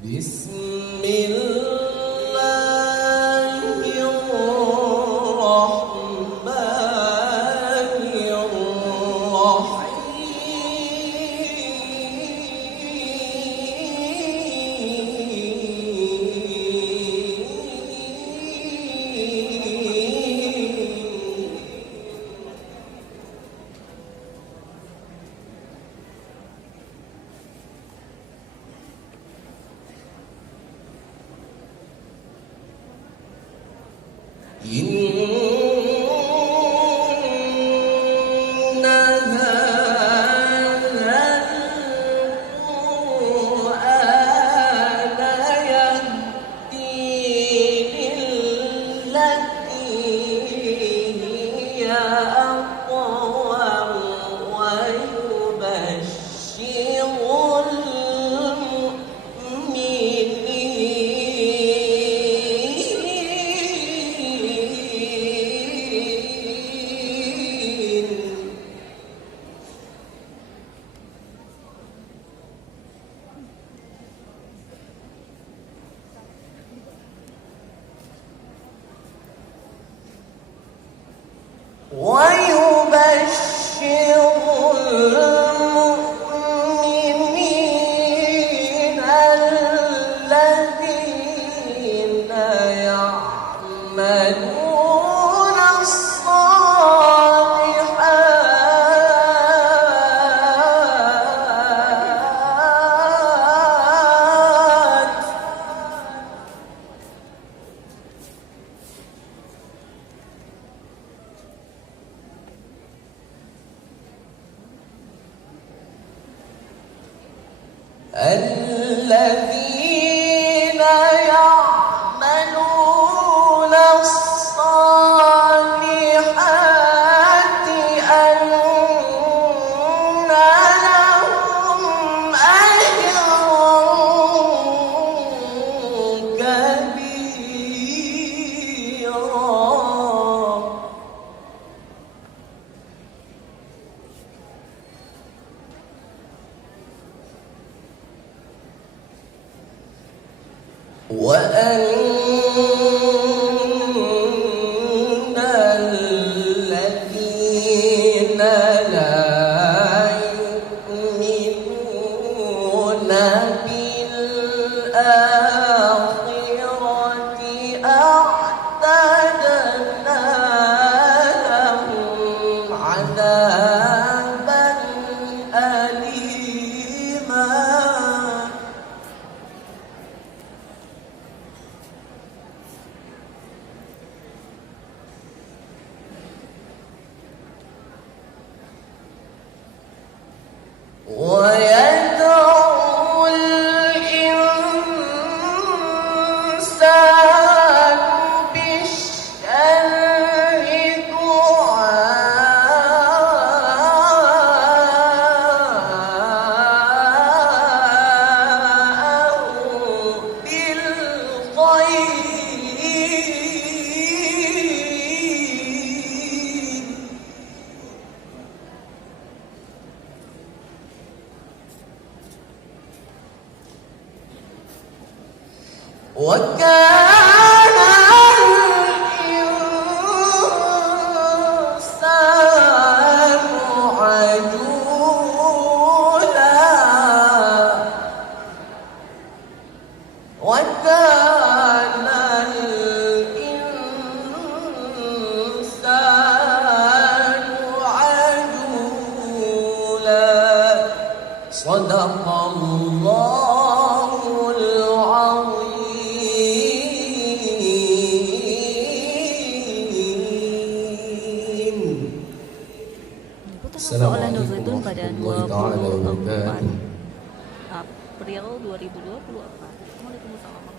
بسم الله الرحمن إن هذا القرآن يهدي للتي هي أقوم ويبشر المؤمنين الذين يعملون الصالحات الذين يعملون الصالحات أن لهم أجرا كبيرا وأن الذين لا يؤمنون بالآخرة أعتدنا لهم عذابا أليما ويدعو الإنسان بالشر دعاءه بالخير وكان الإنسان عجولا وكان الإنسان عجولا صدق الله العظيم. Assalamualaikum warahmatullahi warahmatullahi wabarakatuh. April 2024. Waalaikumsalam.